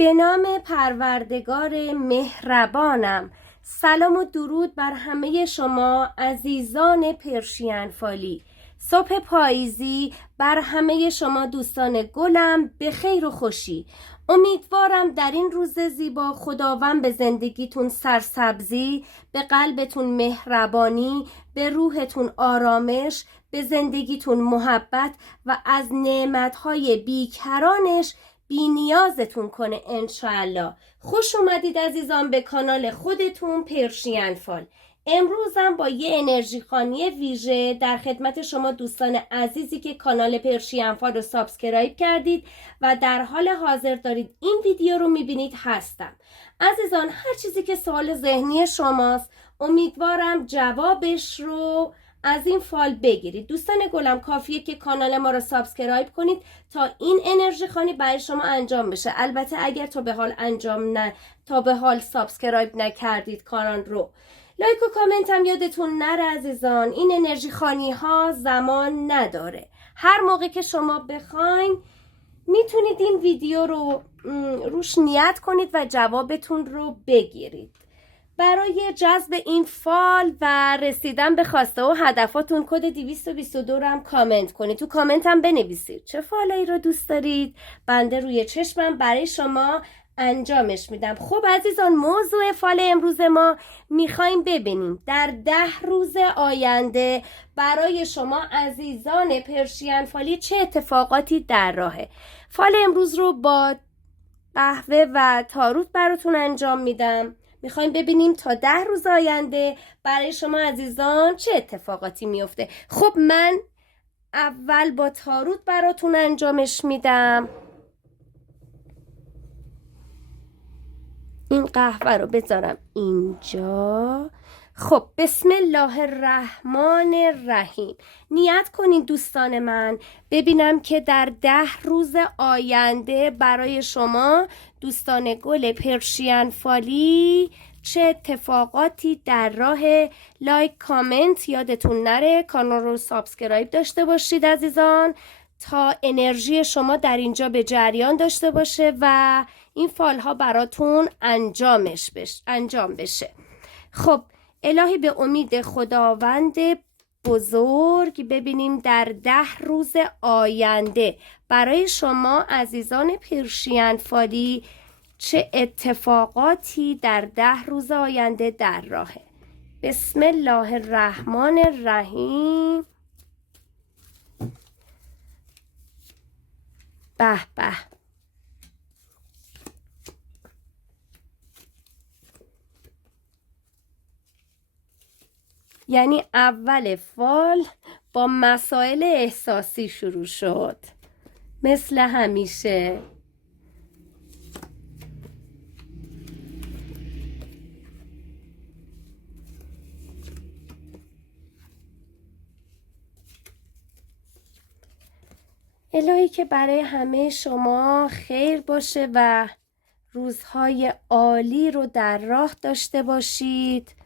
به نام پروردگار مهربانم. سلام و درود بر همه شما عزیزان پرشین فالی. صبح پاییزی بر همه شما دوستان گلم به خیر و خوشی. امیدوارم در این روز زیبا خداوند به زندگیتون سرسبزی، به قلبتون مهربانی، به روحتون آرامش، به زندگیتون محبت و از نعمتهای بیکرانش بی نیازتون کنه انشاءالله. خوش اومدید عزیزان به کانال خودتون پرشین فال. امروزم با یه انرژی خوانی ویژه در خدمت شما دوستان عزیزی که کانال پرشین فال رو سابسکرایب کردید و در حال حاضر دارید این ویدیو رو میبینید هستم. عزیزان هر چیزی که سوال ذهنی شماست امیدوارم جوابش رو از این فال بگیرید. دوستان گلم کافیه که کانال ما رو سابسکرایب کنید تا این انرژی خوانی برای شما انجام بشه. البته اگر تا به حال سابسکرایب نکردید کانال رو، لایک و کامنت هم یادتون نره عزیزان. این انرژی خوانی ها زمان نداره. هر موقع که شما بخواین میتونید این ویدیو رو روش نیت کنید و جوابتون رو بگیرید. برای جذب این فال و رسیدن به خواسته و هدفاتون کد 222 رو هم کامنت کنید. تو کامنت هم بنویسید چه فالایی رو دوست دارید، بنده روی چشمم برای شما انجامش میدم. خب عزیزان، موضوع فال امروز ما میخوایم ببینیم در 10 روز آینده برای شما عزیزان پرشین فالی چه اتفاقاتی در راهه. فال امروز رو با قهوه و تاروت براتون انجام میدم. میخوایم ببینیم تا 10 روز آینده برای شما عزیزان چه اتفاقاتی میفته. خب من اول با تاروت براتون انجامش میدم. این قهوه رو بذارم اینجا. خب بسم الله الرحمن الرحیم. نیت کنین دوستان من، ببینم که در 10 روز آینده برای شما دوستان گل پرشین فالی چه اتفاقاتی در راه. لایک کامنت یادتون نره، کانال رو سابسکرایب داشته باشید عزیزان تا انرژی شما در اینجا به جریان داشته باشه و این فال ها براتون انجام بشه. خب الهی به امید خداوند بزرگ ببینیم در 10 روز آینده برای شما عزیزان پرشین فالی چه اتفاقاتی در 10 روز آینده در راهه. بسم الله الرحمن الرحیم. به به، یعنی اول فال با مسائل احساسی شروع شد مثل همیشه. الهی که برای همه شما خیر باشه و روزهای عالی رو در راه داشته باشید.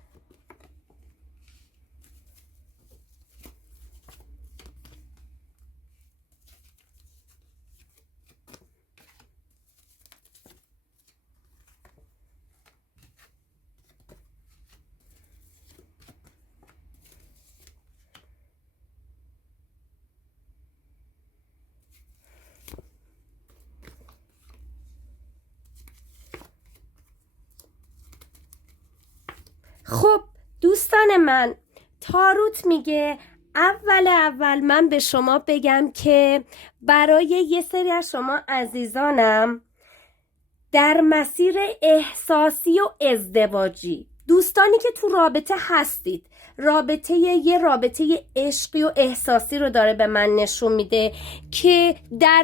خب دوستان من، تاروت میگه اول من به شما بگم که برای یه سری از شما عزیزانم در مسیر احساسی و ازدواجی، دوستانی که تو رابطه هستید، یه رابطه عشقی و احساسی رو داره به من نشون میده که در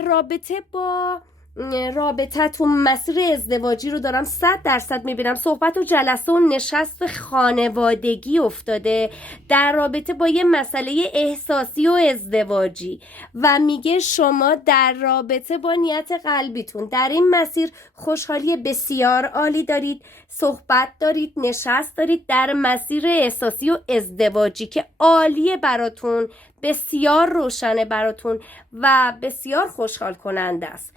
رابطتون مسیر ازدواجی رو دارم 100% میبینم. صحبت و جلسه و نشست خانوادگی افتاده در رابطه با یه مسئله احساسی و ازدواجی و میگه شما در رابطه با نیت قلبیتون در این مسیر خوشحالی بسیار عالی دارید، صحبت دارید، نشست دارید در مسیر احساسی و ازدواجی که عالیه براتون، بسیار روشنه براتون و بسیار خوشحال کننده است.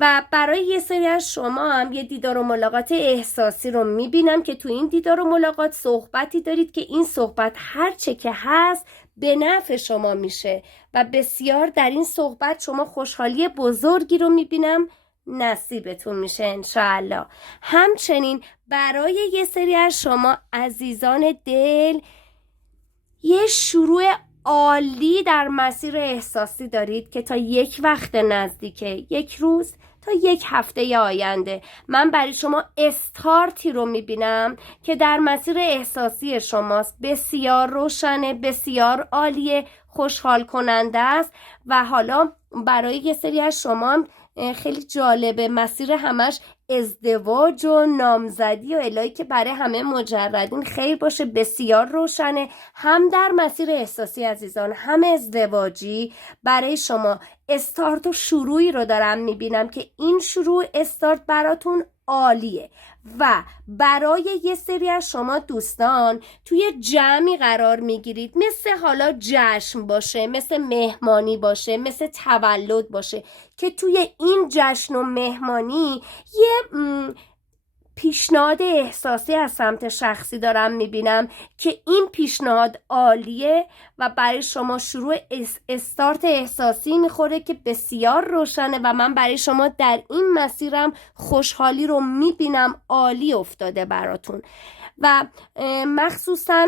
و برای یه سری از شما هم یه دیدار و ملاقات احساسی رو میبینم که تو این دیدار و ملاقات صحبتی دارید که این صحبت هر چه که هست به نفع شما میشه و بسیار در این صحبت شما خوشحالی بزرگی رو میبینم نصیبتون میشه انشاءالله. همچنین برای یه سری از شما عزیزان دل یه شروع عالی در مسیر احساسی دارید که تا یک وقت نزدیکه، یک روز تا یک هفته آینده من برای شما استارتی رو میبینم که در مسیر احساسی شماست. بسیار روشنه، بسیار عالیه، خوشحال کننده است و حالا برای یه سری از شما خیلی جالبه، مسیر همش ازدواج و نامزدی و الهی که برای همه مجردین خیر باشه. بسیار روشنه، هم در مسیر احساسی عزیزان هم ازدواجی برای شما استارت و شروعی رو دارم میبینم که این شروع استارت براتون عالیه و برای یه سری از شما دوستان توی جمعی قرار میگیرید، مثل حالا جشن باشه، مثل مهمانی باشه، مثل تولد باشه که توی این جشن و مهمانی یه پیشنهاد احساسی از سمت شخصی دارم میبینم که این پیشنهاد عالیه و برای شما شروع استارت احساسی میخوره که بسیار روشنه و من برای شما در این مسیرم خوشحالی رو میبینم عالی افتاده براتون و مخصوصا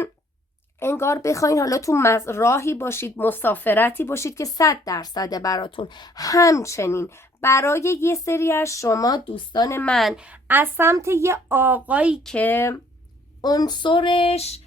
انگار بخواین حالا تو راهی باشید، مسافرتی باشید که 100% براتون. همچنین برای یه سری از شما دوستان من از سمت یه آقایی که عنصرش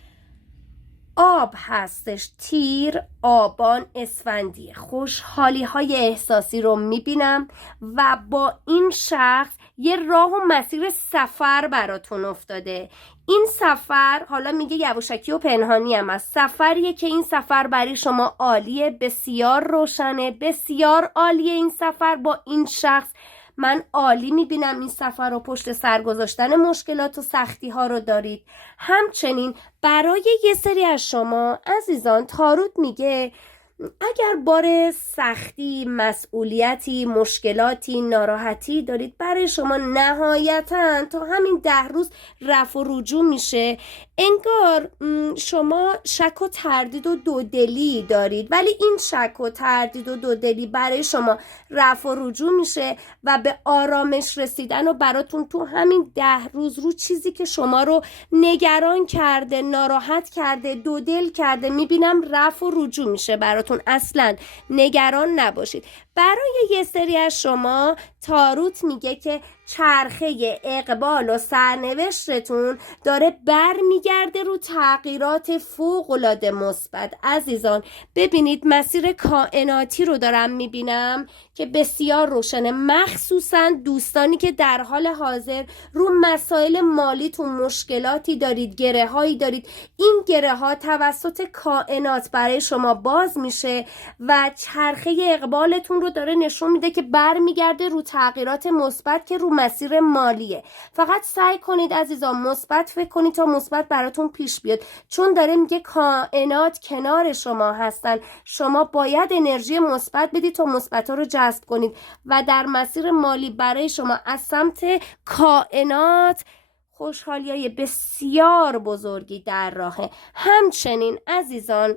آب هستش، تیر، آبان، اسفندیه، خوشحالی های احساسی رو میبینم و با این شخص یه راه و مسیر سفر براتون افتاده. این سفر حالا میگه یواشکی و پنهانی هم است، سفریه که این سفر برای شما عالیه، بسیار روشنه، بسیار عالیه این سفر با این شخص. من عالی میبینم این سفر رو، پشت سر گذاشتن مشکلات و سختی ها رو دارید. همچنین برای یه سری از شما عزیزان تاروت میگه اگر بار سختی، مسئولیتی، مشکلاتی، ناراحتی دارید برای شما نهایتاً تا همین 10 روز رفع و رجوع میشه. انگار شما شک و تردید و دودلی دارید ولی این شک و تردید و دودلی برای شما رفع و رجوع میشه و به آرامش رسیدن و براتون تو همین 10 روز رو چیزی که شما رو نگران کرده، ناراحت کرده، دودل کرده میبینم رفع و رجوع میشه براتون. اصلا نگران نباشید. برای یه سری از شما تاروت میگه که چرخه اقبال و سرنوشتتون داره برمیگرده رو تغییرات فوق‌العاده مثبت. عزیزان ببینید مسیر کائناتی رو دارم میبینم که بسیار روشنه، مخصوصا دوستانی که در حال حاضر رو مسائل مالیتون مشکلاتی دارید، گره هایی دارید، این گره ها توسط کائنات برای شما باز میشه و چرخه اقبالتون رو داره نشون میده که برمیگرده رو تغییرات مثبت که رو مسیر مالیه. فقط سعی کنید عزیزان مثبت فکر کنید تا مثبت براتون پیش بیاد، چون داره میگه کائنات کنار شما هستن، شما باید انرژی مثبت بدید تا مثبت ها رو جذب کنید و در مسیر مالی برای شما از سمت کائنات خوشحالی‌های بسیار بزرگی در راهه. همچنین عزیزان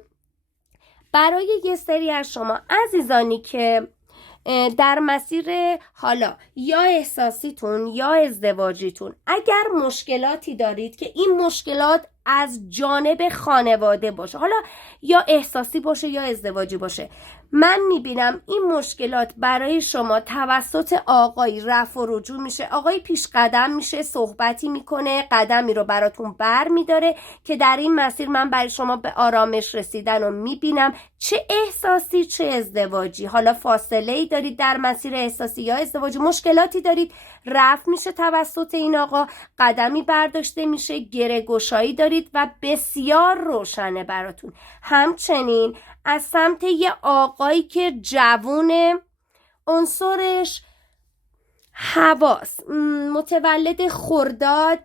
برای یه سری از شما عزیزانی که در مسیر حالا یا احساسیتون یا ازدواجیتون اگر مشکلاتی دارید که این مشکلات از جانب خانواده باشه، حالا یا احساسی باشه یا ازدواجی باشه، من میبینم این مشکلات برای شما توسط آقایی رفع و رجوع میشه. آقای پیش قدم میشه، صحبتی میکنه، قدمی رو براتون بر میداره که در این مسیر من برای شما به آرامش رسیدن رو میبینم، چه احساسی چه ازدواجی. حالا فاصله ای دارید در مسیر احساسی یا ازدواجی، مشکلاتی دارید، رفع میشه توسط این آقا، قدمی برداشته میشه، گره گشایی دارید و بسیار روشنه براتون. همچنین از سمت یه آقایی که جوونه، عنصرش هواست، متولد خرداد،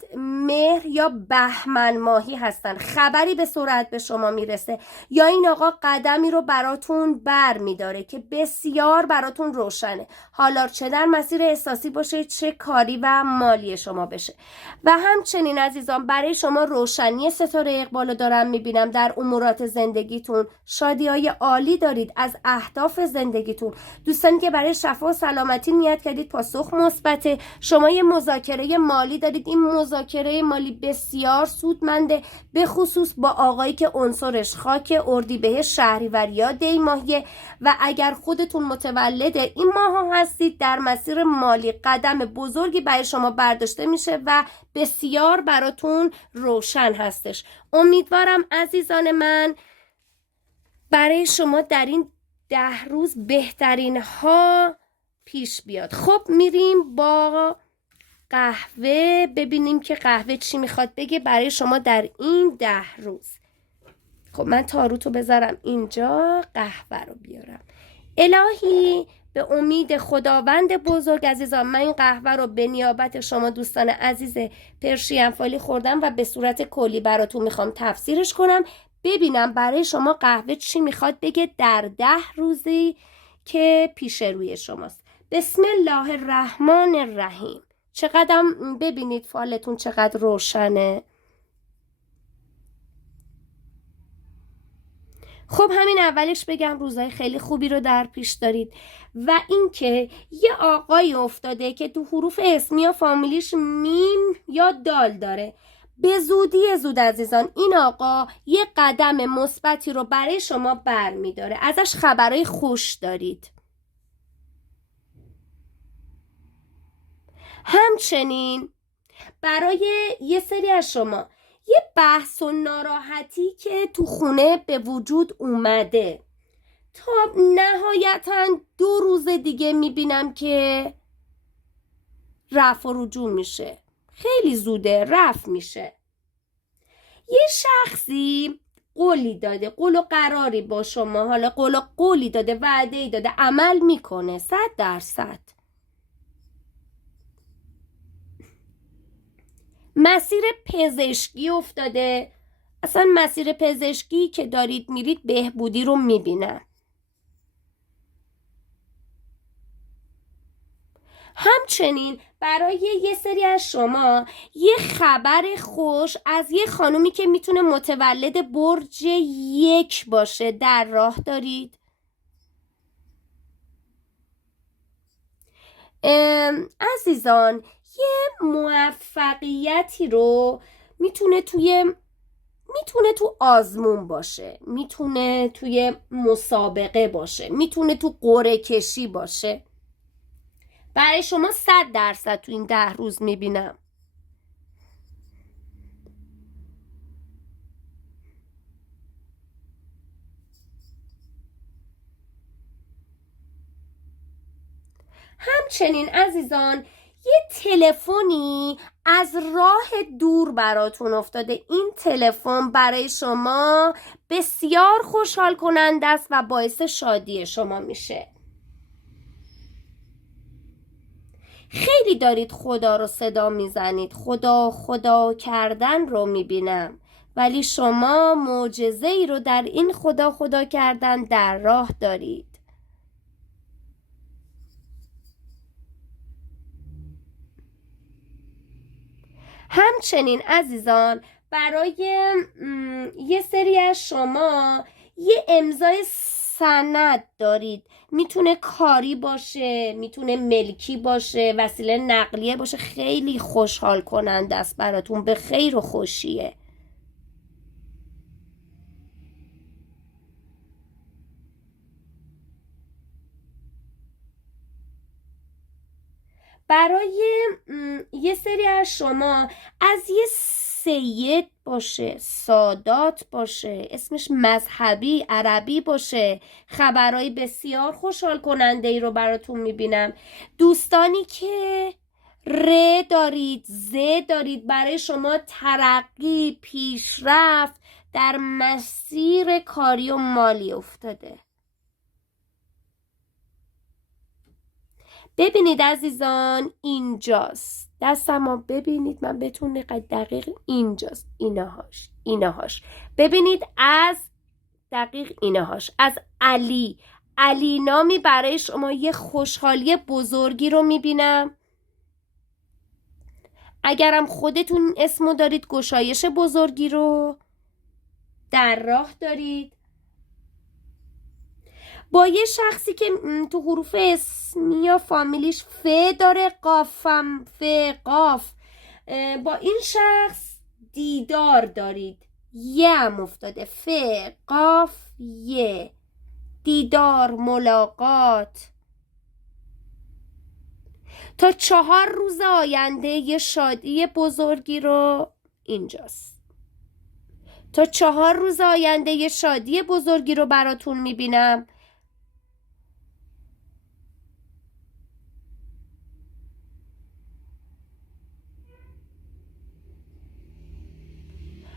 مهر یا بهمن ماهی هستن. خبری به سرعت به شما میرسه یا این آقا قدمی رو براتون بر میداره که بسیار براتون روشنه، حالا چه در مسیر احساسی باشه چه کاری و مالی شما بشه. و همچنین عزیزان برای شما روشنی ستاره اقبالو دارم میبینم در امورات زندگیتون. شادی‌های عالی دارید از اهداف زندگیتون. دوستانی که برای شفا و سلامتی نیت کردید پاسخ مثبته. شما یه مذاکره مالی دارید، این مذاکره مالی بسیار سودمنده، به خصوص با آقایی که عنصرش خاک، اردیبهشت، شهریور یا دی ماهیه. و اگر خودتون متولد این ماه هستید در مسیر مالی قدم بزرگی برای شما برداشته میشه و بسیار براتون روشن هستش. امیدوارم عزیزان من برای شما در این 10 روز بهترین ها پیش بیاد. خب میریم با قهوه ببینیم که قهوه چی میخواد بگه برای شما در این 10 روز. خب من تاروتو بذارم اینجا، قهوه رو بیارم. الهی به امید خداوند بزرگ عزیزان من این قهوه رو به نیابت شما دوستان عزیز پرشین فالی خوردم و به صورت کلی براتون میخوام تفسیرش کنم، ببینم برای شما قهوه چی میخواد بگه در 10 روزی که پیش روی شماست. بسم الله الرحمن الرحیم. چقدر ببینید فالتون چقدر روشنه. خب همین اولش بگم روزای خیلی خوبی رو در پیش دارید و اینکه یه آقای افتاده که تو حروف اسمی یا فامیلیش میم یا دال داره. به زودی زود عزیزان این آقا یه قدم مثبتی رو برای شما برمی‌داره، ازش خبرای خوش دارید. همچنین برای یه سری از شما یه بحث و ناراحتی که تو خونه به وجود اومده تا نهایتاً 2 روز دیگه میبینم که رفع و رجوع میشه، خیلی زوده رفع میشه. یه شخصی قولی داده، قول و قراری با شما، حالا قولی داده، وعده‌ای داده، عمل میکنه 100%. مسیر پزشکی افتاده، اصلا مسیر پزشکی که دارید میرید بهبودی رو میبینن. همچنین برای یه سری از شما یه خبر خوش از یه خانومی که میتونه متولد برج 1 باشه در راه دارید. عزیزان یه موفقیتی رو میتونه تو آزمون باشه، میتونه توی مسابقه باشه، میتونه تو قرعه کشی باشه. برای شما 100% تو این 10 روز میبینم. همچنین عزیزان یه تلفنی از راه دور براتون افتاده. این تلفن برای شما بسیار خوشحال کننده است و باعث شادی شما میشه. خیلی دارید خدا رو صدا میزنید، خدا کردن رو میبینم، ولی شما معجزه‌ای رو در این خدا کردن در راه دارید. همچنین عزیزان برای یه سری از شما یه امضای سند دارید، میتونه کاری باشه، میتونه ملکی باشه، وسیله نقلیه باشه، خیلی خوشحال کننده است براتون، به خیر و خوشیه. برای یه سری از شما از یه سید باشه، سادات باشه، اسمش مذهبی عربی باشه، خبرهای بسیار خوشحال کننده ای رو براتون میبینم. دوستانی که ر دارید، ز دارید، برای شما ترقی، پیشرفت در مسیر کاری و مالی افتاده. ببینید عزیزان اینجاست دستمو ببینید، من بهتون دقیق اینجاست، اینهاش ببینید، از دقیق اینهاش، از علی نامی برای شما یه خوشحالی بزرگی رو میبینم. اگرم خودتون اسمو دارید، گشایش بزرگی رو در راه دارید. با یه شخصی که تو حروف اسمی یا فامیلیش ف داره، قافم، ف، قاف، با این شخص دیدار دارید. یه هم افتاده، ف، قاف، یه، دیدار، ملاقات. تا 4 روز آینده یه شادی بزرگی رو اینجاست. تا 4 روز آینده یه شادی بزرگی رو براتون میبینم.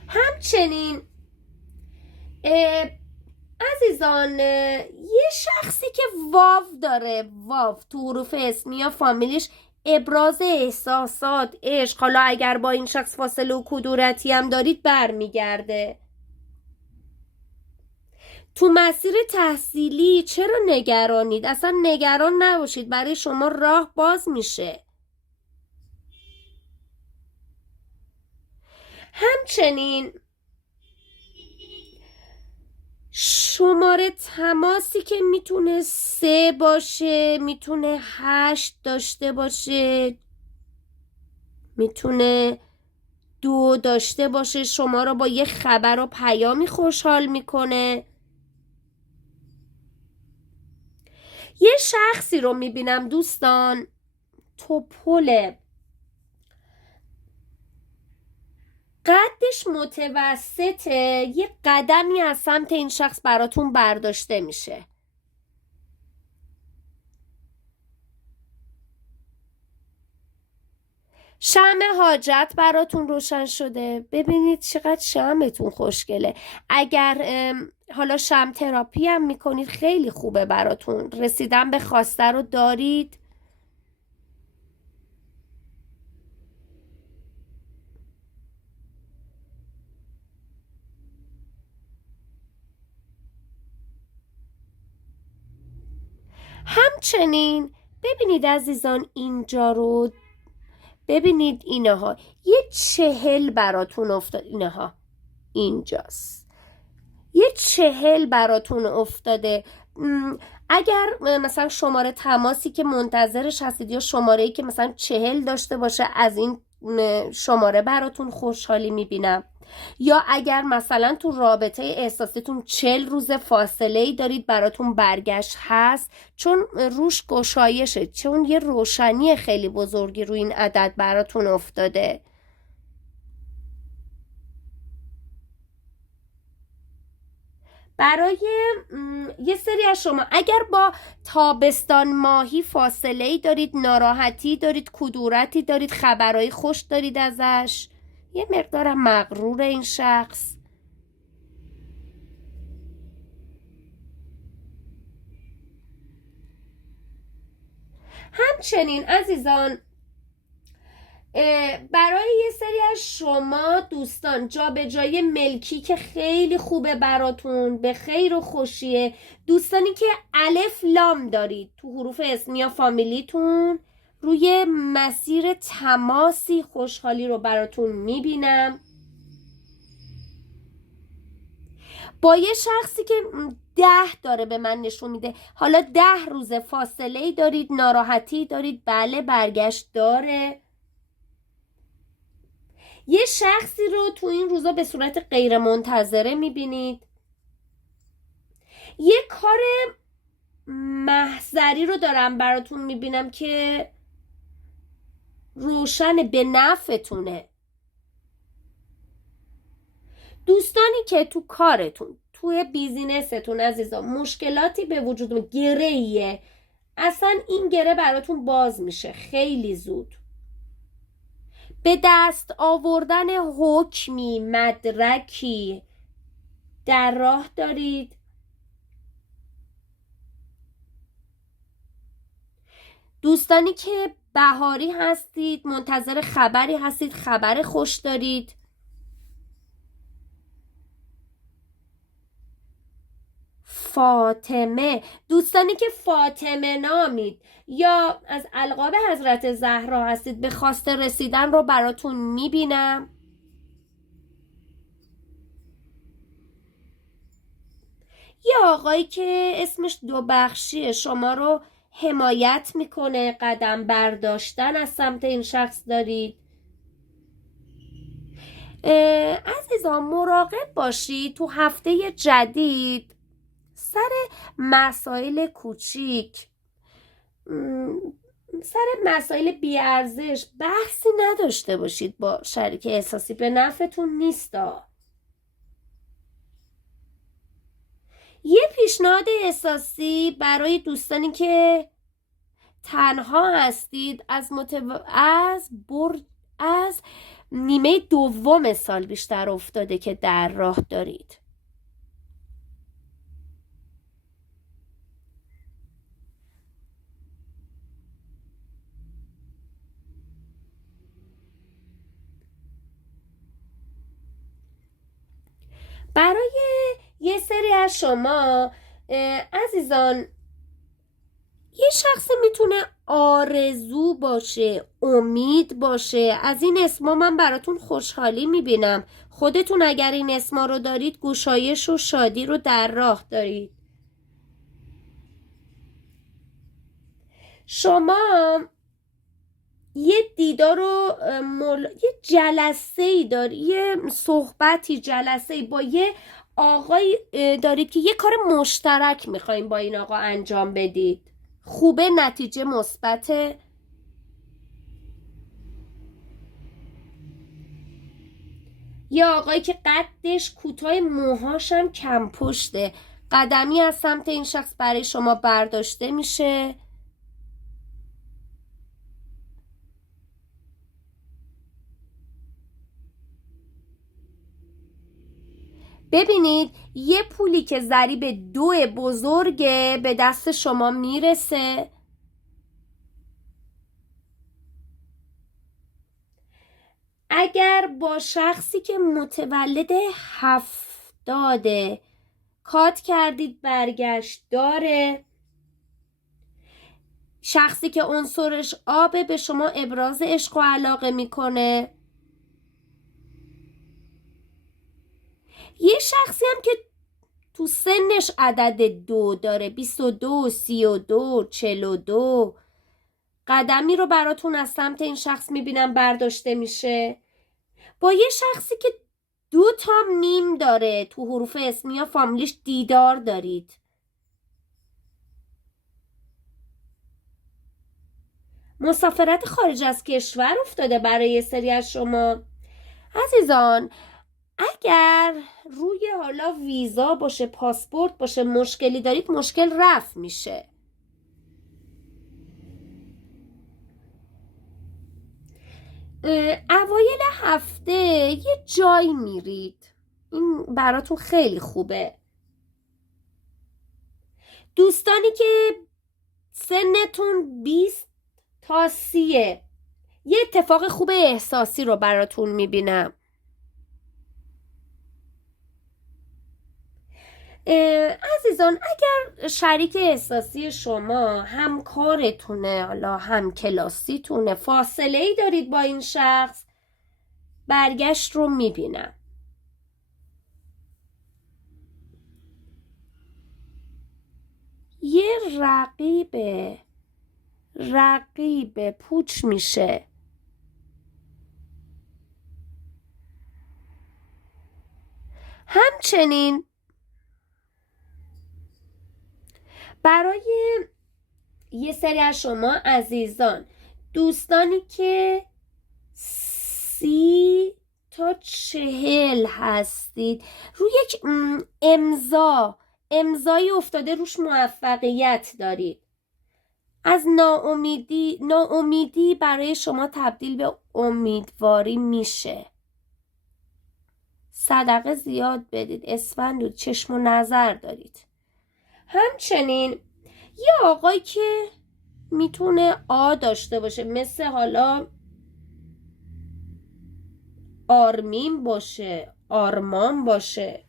همچنین عزیزان، یه شخصی که واو داره، واو تو حروف اسمی یا فامیلیش ابراز احساسات، عشق، حالا اگر با این شخص فاصله و کدورتی هم دارید برمیگرده. تو مسیر تحصیلی چرا نگرانید؟ اصلا نگران نباشید، برای شما راه باز میشه. همچنین شماره تماسی که میتونه 3 باشه، میتونه 8 داشته باشه، میتونه 2 داشته باشه، شما رو با یه خبر و پیامی خوشحال میکنه. یه شخصی رو میبینم دوستان، توپله، قدش متوسطه، یه قدمی از سمت این شخص براتون برداشته میشه. شمع حاجت براتون روشن شده. ببینید چقدر شمعتون خوشگله. اگر حالا شمع تراپی هم میکنید خیلی خوبه براتون. رسیدن به خواسته رو دارید. همچنین ببینید عزیزان، اینجا رو ببینید، اینها یه 40 براتون افتاد، اینها اینجاست، یه 40 براتون افتاده. اگر مثلا شماره تماسی که منتظرش هستید یا شماره‌ای که مثلا 40 داشته باشه، از این شماره براتون خوشحالی میبینم. یا اگر مثلا تو رابطه احساسیتون 40 روز فاصله‌ای دارید براتون برگشت هست، چون روش گشایشه، چون یه روشنی خیلی بزرگی روی این عدد براتون افتاده. برای یه سری از شما اگر با تابستان ماهی فاصله‌ای دارید، ناراحتی دارید، کدورتی دارید، خبرهای خوش دارید ازش، یه مقدارم مغرور این شخص. همچنین عزیزان، برای یه سری از شما دوستان جابجایی ملکی که خیلی خوبه براتون، به خیر و خوشیه. دوستانی که الف لام دارید تو حروف اسمی یا فامیلیتون، روی مسیر تماسی خوشحالی رو براتون میبینم. با یه شخصی که 10 داره به من نشون میده، حالا 10 روز فاصله دارید، ناراحتی دارید، بله برگشت داره. یه شخصی رو تو این روزا به صورت غیر منتظره میبینید. یه کار محضری رو دارم براتون میبینم که روشن به نفعتونه. دوستانی که تو کارتون، توی بیزینستون عزیزان مشکلاتی به وجود گره‌ایه، اصلا این گره براتون باز میشه خیلی زود. به دست آوردن حکمی، مدرکی در راه دارید. دوستانی که بهاری هستید، منتظر خبری هستید، خبر خوش دارید. فاطمه، دوستانی که فاطمه نامید یا از القاب حضرت زهرا هستید، به خواسته رسیدن رو براتون میبینم. یه آقایی که اسمش دوبخشیه شما رو حمایت میکنه، قدم برداشتن از سمت این شخص دارید. عزیزان مراقب باشید تو هفته جدید سر مسائل کوچیک، سر مسائل بیارزش بحثی نداشته باشید با شریک احساسی، به نفعتون نیستا. یه پیشنهاد احساسی برای دوستانی که تنها هستید، از نیمه دوم سال بیشتر افتاده که در راه دارید. برای یه سری از شما عزیزان، یه شخصی میتونه آرزو باشه، امید باشه. از این اسما من براتون خوشحالی میبینم. خودتون اگر این اسما رو دارید، گشایش و شادی رو در راه دارید. شما یه دیدار رو یه جلسه‌ای داری، یه صحبتی جلسه‌ای با یه آقای دارید که یه کار مشترک میخواین با این آقا انجام بدید. خوبه، نتیجه مثبته. یه آقایی که قدش کوتاه، موهاش هم کم پشته، قدمی از سمت این شخص برای شما برداشته میشه. ببینید یه پولی که ضریب 2 بزرگه به دست شما میرسه. اگر با شخصی که متولد 70 کات کردید، برگشت داره. شخصی که عنصرش آبه به شما ابراز عشق و علاقه میکنه. یه شخصی هم که تو سنش عدد 2 داره، 22 32 42. قدمی رو براتون از سمت این شخص میبینم برداشته میشه. با یه شخصی که 2 تا میم داره، تو حروف اسمی یا فامیلیش دیدار دارید. مسافرت خارج از کشور افتاده برای یه سری از شما. عزیزان اگر روی حالا ویزا باشه، پاسپورت باشه، مشکلی دارید، مشکل رفع میشه. اوایل هفته یه جایی میرید، این براتون خیلی خوبه. دوستانی که سنتون 20 تا 30، یه اتفاق خوب احساسی رو براتون میبینم. عزیزان اگر شریک احساسی شما همکارتونه، حالا همکلاسیتونه، فاصله ای دارید با این شخص، برگشت رو میبینم. یه رقیب پوچ میشه. همچنین برای یه سری از شما عزیزان، دوستانی که 30 تا 40 هستید، روی یک امضایی افتاده، روش موفقیت دارید. از ناامیدی برای شما تبدیل به امیدواری میشه. صدقه زیاد بدید، اسفند چشم و نظر دارید. همچنین یه آقایی که میتونه آ داشته باشه، مثل حالا آرمین باشه، آرمان باشه.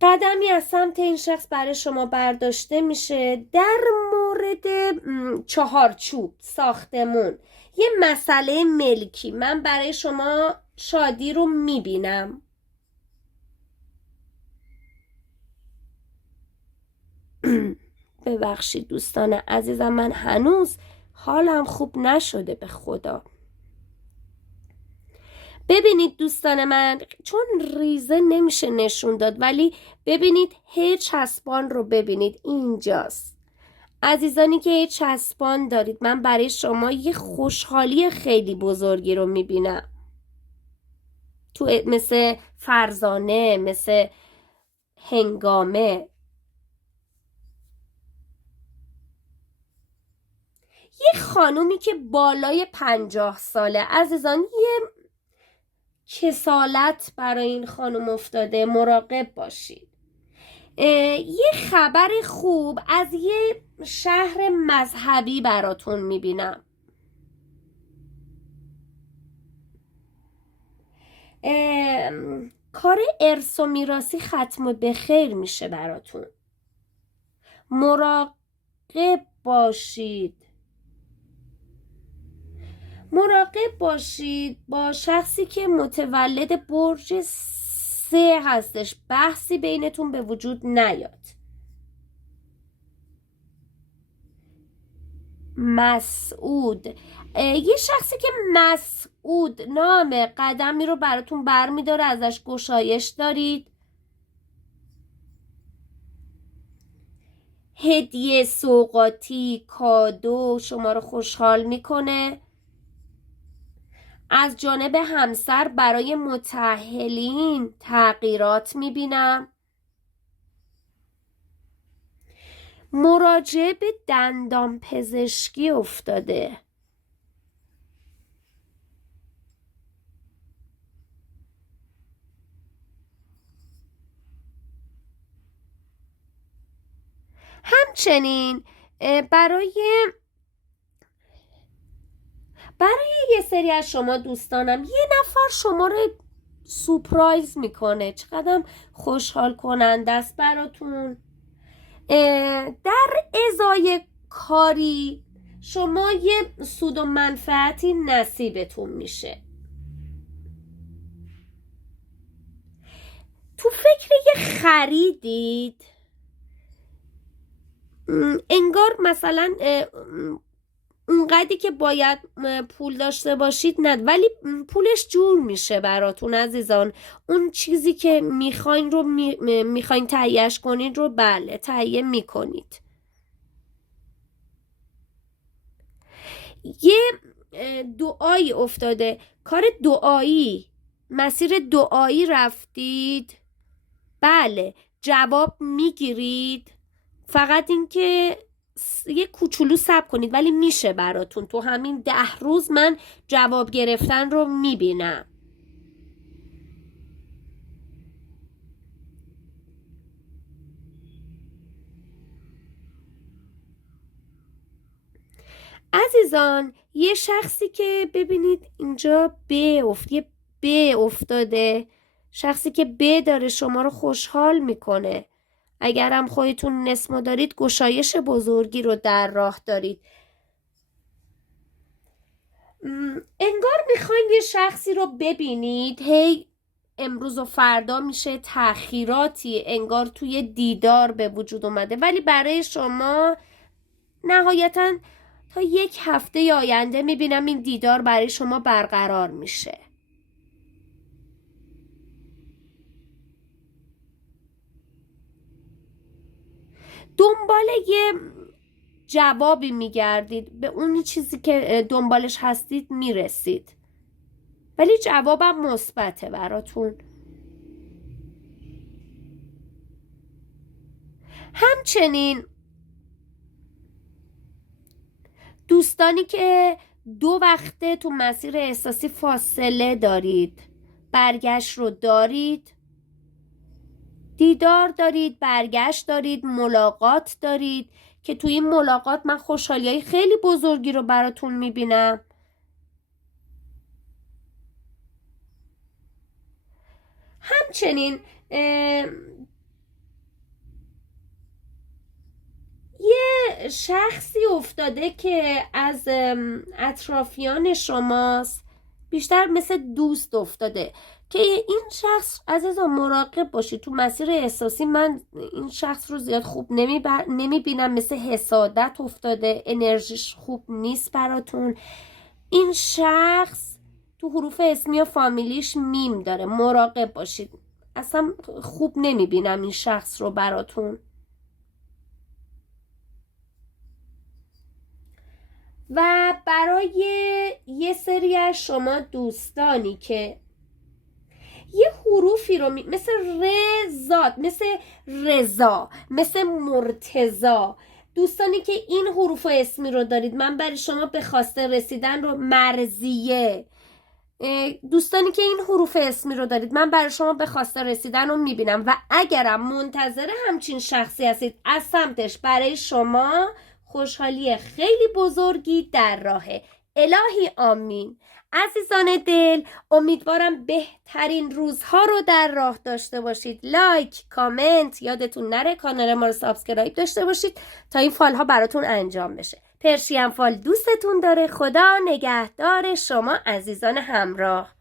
قدمی از سمت این شخص برای شما برداشته میشه در مورد چهارچوب، ساختمون، یه مسئله ملکی. من برای شما شادی رو میبینم. ببخشید دوستان عزیزم، من هنوز حالم خوب نشده به خدا. ببینید دوستان من، چون ریزه نمیشه نشون داد، ولی ببینید هی چسبان رو ببینید، اینجاست. عزیزانی که هی چسبان دارید، من برای شما یه خوشحالی خیلی بزرگی رو میبینم. تو مثل فرزانه، مثل هنگامه. یه خانومی که بالای 50 ساله، عزیزان یه کسالت برای این خانم افتاده، مراقب باشید. یه خبر خوب از یه شهر مذهبی براتون میبینم. کار ارث و میراثی ختم به خیر میشه براتون. مراقب باشید. مراقب باشید با شخصی که متولد برج 3 هستش، بحثی بینتون به وجود نیاد. مسعود، یه شخصی که مسعود نام، قدمی رو براتون برمیداره، ازش گشایش دارید. هدیه، سوغاتی، کادو شما رو خوشحال میکنه. از جانب همسر برای متأهلین تغییرات میبینم. مراجعه به دندان پزشکی افتاده. همچنین برای یه سری از شما دوستانم، یه نفر شما رو سورپرایز میکنه. چقدر خوشحال کننده است براتون. در ازای کاری شما یه سود و منفعتی نصیبتون میشه. تو فکر یه خریدید، انگار مثلا اونقدری که باید پول داشته باشید نه، ولی پولش جور میشه براتون عزیزان. اون چیزی که میخواین رو میخواین تهیهش کنید رو بله تهیه میکنید. یه دعایی افتاده، کار دعایی، مسیر دعایی رفتید، بله جواب میگیرید. فقط اینکه یه کوچولو صبر کنید، ولی میشه براتون. تو همین 10 روز من جواب گرفتن رو میبینم. عزیزان یه شخصی که ببینید اینجا ب افتاده، شخصی که ب داره شما رو خوشحال میکنه. اگرم خودتون نسما دارید، گشایش بزرگی رو در راه دارید. انگار میخواین یه شخصی رو ببینید، هی امروز و فردا میشه تأخیراتی، انگار توی دیدار به وجود اومده، ولی برای شما نهایتاً تا 1 هفته آینده میبینم این دیدار برای شما برقرار میشه. دنبال یه جوابی میگردید، به اون چیزی که دنبالش هستید میرسید، ولی جوابم مثبته براتون. همچنین دوستانی که 2 وقته تو مسیر احساسی فاصله دارید، برگشت رو دارید، دیدار دارید، برگشت دارید، ملاقات دارید. که توی این ملاقات من خوشحالی‌های خیلی بزرگی رو براتون میبینم. همچنین یه شخصی افتاده که از اطرافیان شماست، بیشتر مثل دوست افتاده که این شخص عزیزان مراقب باشید تو مسیر احساسی. من این شخص رو زیاد خوب نمیبینم، مثل حسادت افتاده، انرژیش خوب نیست براتون. این شخص تو حروف اسمی و فامیلیش میم داره، مراقب باشید، اصلا خوب نمیبینم این شخص رو براتون. و برای یه سری از شما دوستانی که یه حروفی رو مثل رزاد، مثل رضا، مثل مرتضا، دوستانی که این حروف اسمی رو دارید، من برای شما به خواسته رسیدن رو مرزیه. دوستانی که این حروف اسمی رو دارید، من برای شما به خواسته رسیدن رو میبینم و اگرم منتظر همچین شخصی هستید، از سمتش برای شما خوشحالی خیلی بزرگی در راهه. الهی آمین. عزیزان دل، امیدوارم بهترین روزها رو در راه داشته باشید. لایک، کامنت، یادتون نره کانال ما رو سابسکرایب داشته باشید تا این فالها براتون انجام بشه. پرشین فال دوستتون داره. خدا نگهدار شما عزیزان همراه.